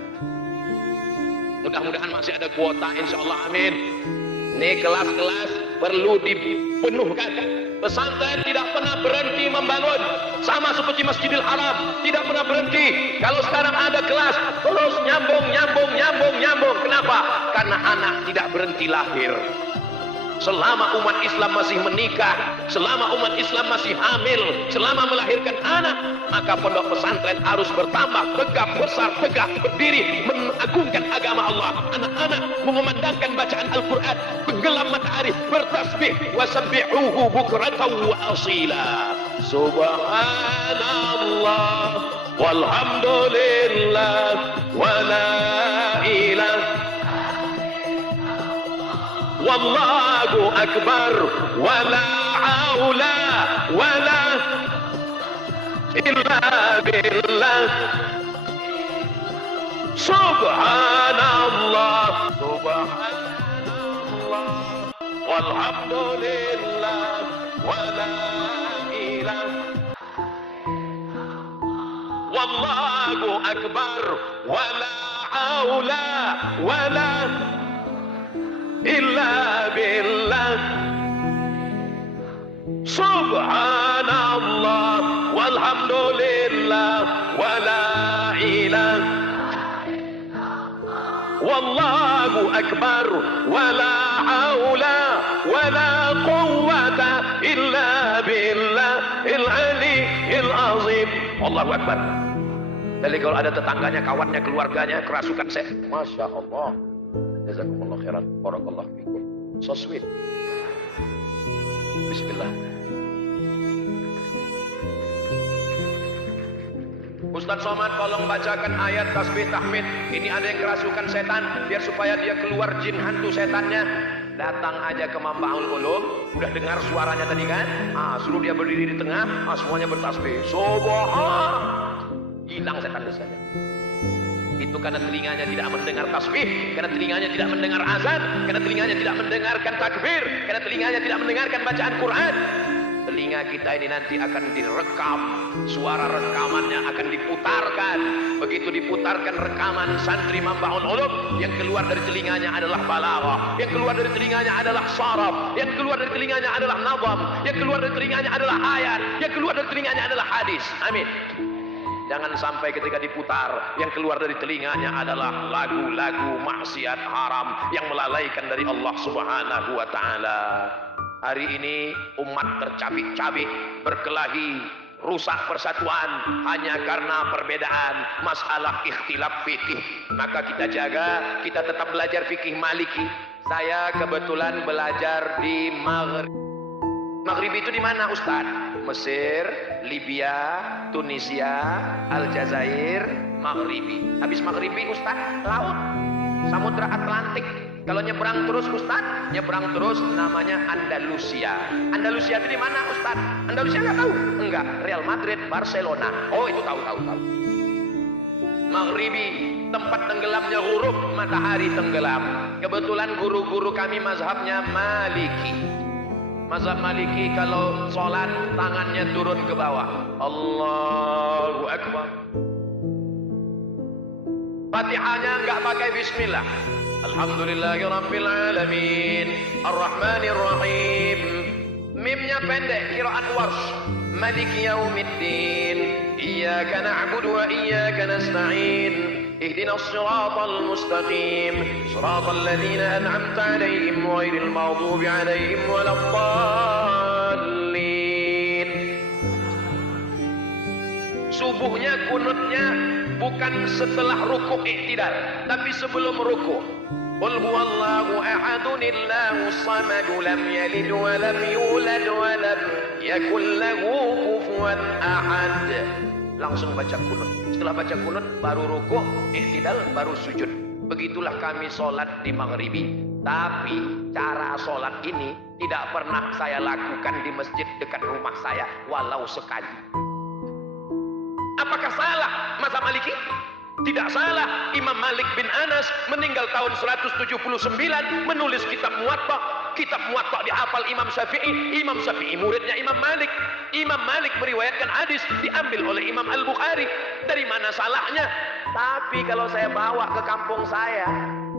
Mudah-mudahan masih ada kuota, insya Allah, amin. Ini kelas-kelas perlu dipenuhkan. Pesantren tidak pernah berhenti membangun, sama seperti Masjidil Haram tidak pernah berhenti. Kalau sekarang ada kelas terus nyambung. Kenapa? Karena anak tidak berhenti lahir. Selama umat Islam masih menikah, selama umat Islam masih hamil, selama melahirkan anak, maka pondok pesantren harus bertambah, tegak, besar, tegak, berdiri, mengagungkan agama Allah. Anak-anak mengumandangkan bacaan Al-Quran, tenggelam matahari, bertasbih, wasabbihuhu bukratan wa asila. Subhanallah, walhamdulillah, wa la ilaha wallahu akbar, wala haula wala illa billah. Subhanallah, subhanallah, walhamdulillah, wala ilaha wallahu akbar, wala haula wala illa billah. Subhanallah, walhamdulillah, wala ilaha wallahu akbar, wala haula wala quwwata illa billahil aliyyil azim. Allahu akbar. Jadi kalau ada tetangganya, kawannya, keluarganya kerasukan saya, masya Allah, jazakumullah khairan, barakallahu fikum. So sweet. Bismillah. Ustaz Somad, tolong bacakan ayat tasbih tahmid. Ini ada yang kerasukan setan, biar supaya dia keluar jin hantu setannya. Datang aja ke Mambaul Ulum, udah dengar suaranya tadi kan? Suruh dia berdiri di tengah, semuanya bertasbih. Subhanallah. Hilang setan saja. Itu karena telinganya tidak mendengar tasbih, karena telinganya tidak mendengar azan, karena telinganya tidak mendengarkan takbir, karena telinganya tidak mendengarkan bacaan Quran. Telinga kita ini nanti akan direkam, suara rekamannya akan diputarkan. Begitu diputarkan rekaman santri Mambaul Ulum, yang keluar dari telinganya adalah balaghah, yang keluar dari telinganya adalah saraf, yang keluar dari telinganya adalah nazam, yang keluar dari telinganya adalah ayat, yang keluar dari telinganya adalah hadis. Amin. Jangan sampai ketika diputar yang keluar dari telinganya adalah lagu-lagu maksiat haram yang melalaikan dari Allah Subhanahu wa taala. Hari ini umat tercabik-cabik, berkelahi, rusak persatuan hanya karena perbedaan masalah ikhtilaf fikih. Maka kita jaga, kita tetap belajar fikih Maliki. Saya kebetulan belajar di Maghrib. Maghrib itu di mana, Ustaz? Mesir, Libya, Tunisia, Aljazair, Maghribi. Habis Maghribi, Ustaz, laut, Samudra Atlantik. Kalau nyebrang terus, Ustaz, nyebrang terus namanya Andalusia. Andalusia itu di mana, Ustaz? Andalusia nggak tahu? Enggak. Real Madrid, Barcelona. Oh, itu tahu. Maghribi, tempat tenggelamnya huruf matahari tenggelam. Kebetulan guru-guru kami mazhabnya Maliki. Mazhab Maliki kalau sholat tangannya turun ke bawah. Allahu Akbar. Fatihahnya enggak pakai bismillah. Alhamdulillahirabbil alamin, Arrahmanir Rahim. Mimnya pendek, qiraat Warsh. Maliki yaumiddin, iyyaka na'budu wa iyyaka nasta'in. اهدنا الصراط المستقيم صراط الذين أنعمت عليهم غير المغضوب عليهم ولا الضالين. Subuhnya kunutnya bukan setelah rukuk i'tidal, tapi sebelum rukuk. Qul huwallahu ahadun illahus samad lam yalid wa lam yulad wa lam yakul lahu kufuwan ahad. Langsung baca kunut. Setelah baca kunut baru rukuk, i'tidal, baru sujud. Begitulah kami sholat di Maghribi. Tapi cara sholat ini tidak pernah saya lakukan di masjid dekat rumah saya walau sekali. Apakah salah mazhab Maliki? Tidak salah. Imam Malik bin Anas meninggal tahun 179, menulis kitab Muwatta. kitab Muwatta dihafal Imam Syafi'i. Imam Syafi'i muridnya Imam Malik. Imam Malik meriwayatkan hadis diambil oleh Imam Al-Bukhari. Dari mana salahnya? Tapi kalau saya bawa ke kampung saya,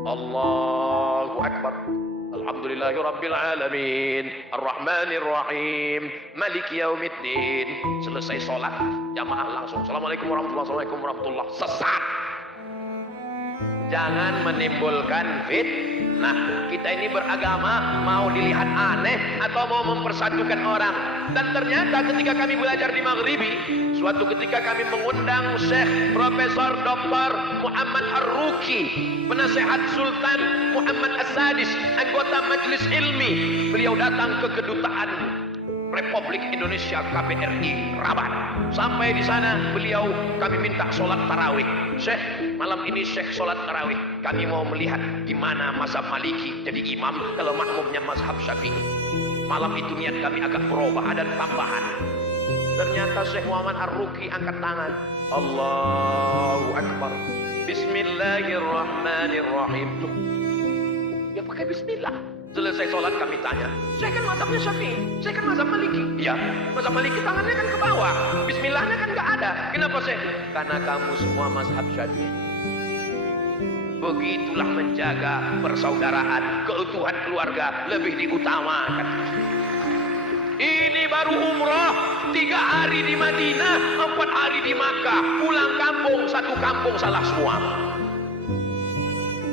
Allahu Akbar, Alhamdulillahi Rabbil Alamin, Ar-Rahmanir Rahim, Maliki Yaumiddin. Selesai sholat, jamaah langsung Assalamualaikum warahmatullahi wabarakatuh. Assalamualaikum warahmatullahi wabarakatuh. Sesat. Jangan menimbulkan fitnah. Kita ini beragama mau dilihat aneh atau mau mempersatukan orang. Dan ternyata ketika kami belajar di Maghribi, suatu ketika kami mengundang Syekh Profesor Dr. Muhammad Ar-Ruki, penasehat Sultan Muhammad As-Sadis, anggota Majelis Ilmi. Beliau datang ke kedutaan Republik Indonesia KBRI Rabat. Sampai di sana beliau kami minta sholat tarawih. Syekh, malam ini Syekh sholat tarawih. Kami mau melihat gimana mazhab Maliki jadi imam kalau makmumnya mazhab Syafi'i. Malam itu niat kami agak berubah, ada tambahan. Ternyata Syekh Muhammad Ar-Ruki angkat tangan. Allahu Akbar. Bismillahirrahmanirrahim. Dia pakai bismillah. Selesai sholat kami tanya, saya kan mazhabnya Syafi'i, saya kan mazhab Maliki. Iya, mazhab Maliki tangannya kan ke bawah, bismillahnya kan nggak ada. Kenapa Syekh? Karena kamu semua mazhab Syafi'i. Begitulah menjaga persaudaraan, keutuhan keluarga lebih diutamakan. Ini baru umrah, 3 hari di Madinah, 4 hari di Makkah, pulang kampung, satu kampung salah semua.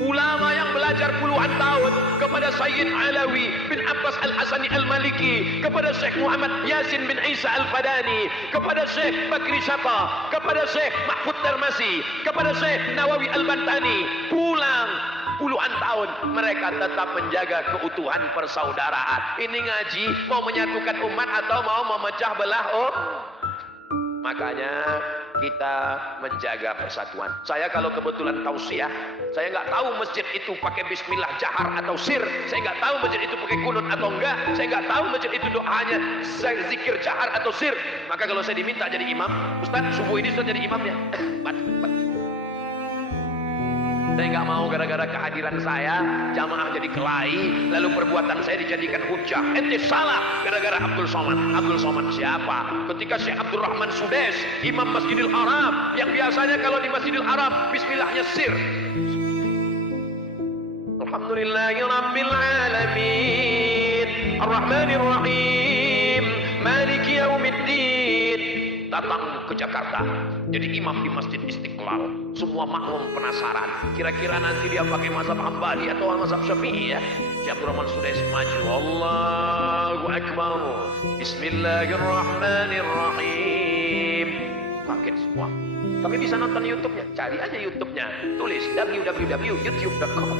Ulama yang belajar puluhan tahun kepada Sayyid Alawi bin Abbas Al-Hasani Al-Maliki, kepada Syekh Muhammad Yasin bin Isa Al-Fadani, kepada Syekh Bakri Syafa, kepada Syekh Mahfud Darmasi, kepada Syekh Nawawi Al-Bantani, pulang puluhan tahun mereka tetap menjaga keutuhan persaudaraan. Ini ngaji mau menyatukan umat atau mau memecah belah? Makanya kita menjaga persatuan. Saya kalau kebetulan tausiah, saya nggak tahu masjid itu pakai bismillah jahar atau sir. Saya nggak tahu masjid itu pakai kunut atau enggak. Saya nggak tahu masjid itu doanya zikir jahar atau sir. Maka kalau saya diminta jadi imam, Ustaz subuh ini sudah jadi imamnya. Saya nggak mau gara-gara kehadiran saya jamaah jadi kelahi, lalu perbuatan saya dijadikan hujah. Ente salah gara-gara Abdul Somad. Abdul Somad siapa? Ketika Syekh Abdul Rahman Sudes, Imam Masjidil Haram, yang biasanya kalau di Masjidil Haram bismillahnya sir. Alhamdulillahirabbil alamin, Ar-Rahmanir Rahim, Maliki Yaumiddin. Datang ke Jakarta jadi imam di Masjid Istiqlal. Semua makmum penasaran, kira-kira nanti dia pakai mazhab Hambali atau mazhab Syafi'i ya. Syekh Abdul Rahman Sudais maju, Allahu Akbar, Bismillahirrahmanirrahim. Kaget semua. Tapi bisa nonton YouTube-nya, cari aja YouTube-nya, tulis www.youtube.com,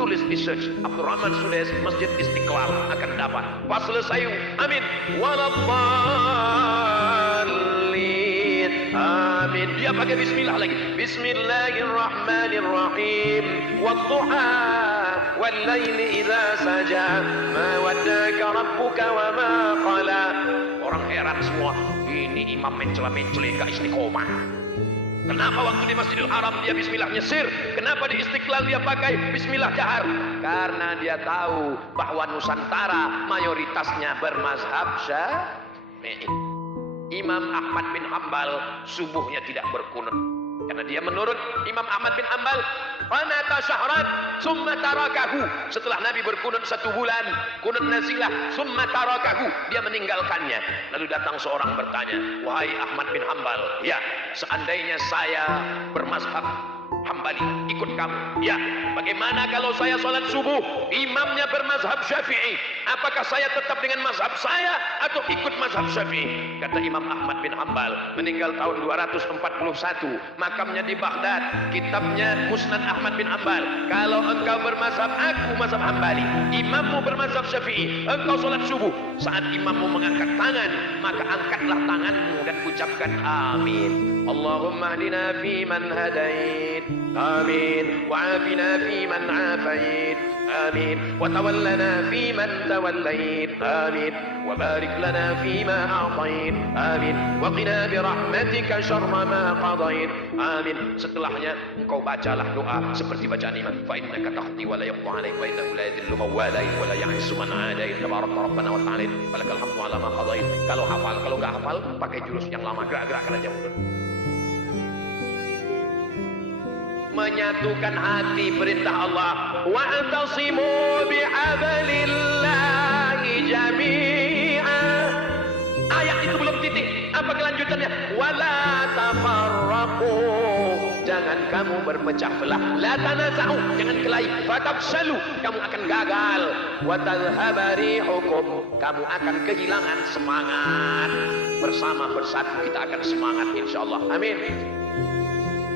tulis di search Abdul Rahman Sudais Masjid Istiqlal, akan dapat. Pas selesai, amin, waladdallin, amin. Dia pakai bismillah lagi, Bismillahirrahmanirrahim, wadduha wallaili idza saja ma waddaka rabbuka wa ma qala. Orang heran semua, ini imam mencela-mencela gak istiqomah. Kenapa waktu di Masjidil Haram dia bismillahnya sir? Kenapa di Istiqlal dia pakai bismillah jahar? Karena dia tahu bahwa Nusantara mayoritasnya bermazhab Syafi'i. Imam Ahmad bin Hambal subuhnya tidak berkunut. Karena dia menurut Imam Ahmad bin Hambal, qanata syahran summa tarakahu. Setelah Nabi berkunut 1 bulan, kunut nazilah, summa tarakahu, dia meninggalkannya. Lalu datang seorang bertanya, wahai Ahmad bin Hambal, ya, seandainya saya bermazhab Hambali, ikut kamu. Ya, bagaimana kalau saya sholat subuh, imamnya bermazhab Syafi'i? Apakah saya tetap dengan mazhab saya atau ikut mazhab Syafi'i? Kata Imam Ahmad bin Hambal, meninggal tahun 241, makamnya di Baghdad, kitabnya Musnad Ahmad bin Hambal. Kalau engkau bermazhab, aku mazhab Hambali, imammu bermazhab Syafi'i, engkau sholat subuh, saat imammu mengangkat tangan, maka angkatlah tanganmu dan ucapkan amin. Allahumma hdina fi man hadait, amin, wa'afina fi man afait, آمين وتولنا فيمن توليت آمين وبارك لنا فيما أعطيت آمين وقنا برحمتك شر ما قضيت آمين. Setelahnya engkau bacalah doa seperti bacaan imam. Fa innaka taqdi wa la yuqda 'alaik wa innahu la yadhillu man walait wa la ya'izzu man 'adait tabaraka rabbana wa ta'ala falakal hamdu 'ala ma qadait. Kalau hafal, kalau enggak hafal pakai jurus yang lama, gerak-gerakkan aja mulut. Menyatukan hati perintah Allah. Wa'tasimu bihablillahi jami'a. Ayat itu belum titik. Apa kelanjutannya? Wala tafarraqu. Jangan kamu berpecah belah. La tanaza'u. Jangan kelahi. Fatafshalu. Kamu akan gagal. Wa tadhhaba rihukum. Kamu akan kehilangan semangat. Bersama bersatu kita akan semangat insyaallah. Amin.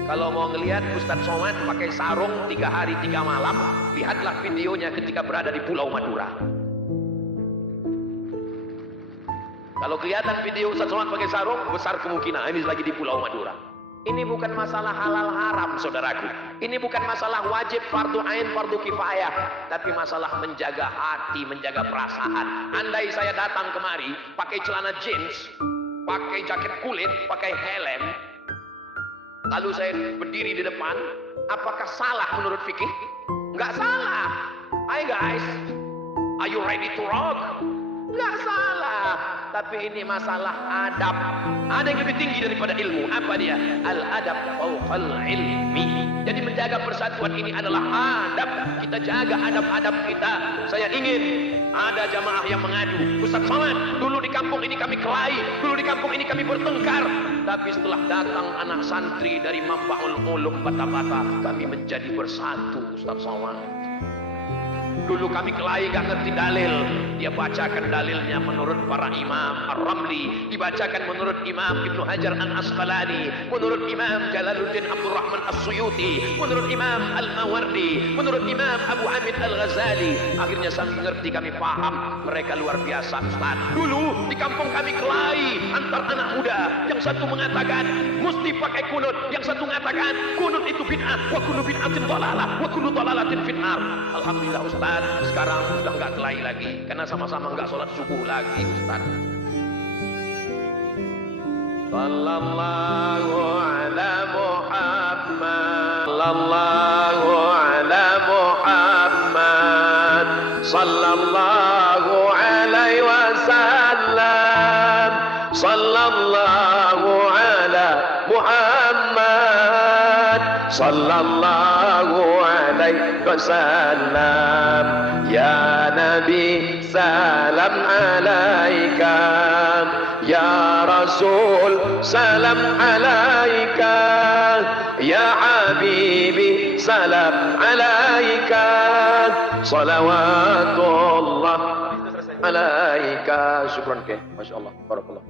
Kalau mau ngelihat Ustaz Somad pakai sarung 3 hari 3 malam, lihatlah videonya ketika berada di Pulau Madura. Kalau kelihatan video Ustaz Somad pakai sarung, besar kemungkinan ini lagi di Pulau Madura. Ini bukan masalah halal haram, saudaraku. Ini bukan masalah wajib, fardu ain, fardu kifayah, tapi masalah menjaga hati, menjaga perasaan. Andai saya datang kemari pakai celana jeans, pakai jaket kulit, pakai helm, lalu saya berdiri di depan, apakah salah menurut fikih? Enggak salah. Hai guys, are you ready to rock? Enggak salah. Tapi ini masalah adab. Ada yang lebih tinggi daripada ilmu. Apa dia? Al-adab fawqal ilmi. Jadi menjaga persatuan ini adalah adab. Kita jaga adab-adab kita. Saya ingin ada jamaah yang mengadu. Ustaz Somad, dulu di kampung ini kami kelahi, dulu di kampung ini kami bertengkar. Tapi setelah datang anak santri dari Mambaul Ulum Bata-Bata, kami menjadi bersatu. Ustaz Somad, dulu kami kelahi gak ngerti dalil. Dia bacakan dalilnya menurut para imam. Ar-Ramli dibacakan menurut Imam Ibnu Hajar Al-Asqalani, menurut Imam Jalaluddin Abdurrahman As-Suyuti, menurut Imam Al-Mawardi, menurut Imam Abu Hamid Al-Ghazali. Akhirnya kami ngerti, kami paham. Mereka luar biasa Ustaz. Dulu di kampung kami kelahi antar anak muda. Yang satu mengatakan mesti pakai kunut, yang satu mengatakan kunut itu bid'ah, wa kullu bid'atin dhalalah, wa kullu dhalalatin finnar. Alhamdulillah Ustaz, sekarang sudah enggak kelahi lagi karena sama-sama enggak sholat subuh lagi Ustaz. Sallallahu ala Muhammad, sallallahu ala Muhammad, sallallahu alaihi wasallam, sallallahu ala Muhammad, sallallahu alaihi wasallam. Ya Nabi salam alaika, ya Rasul salam alaika, ya Habibi salam alaika, salawatullah alaika. Syukran ke, Masya Allah, barakallah.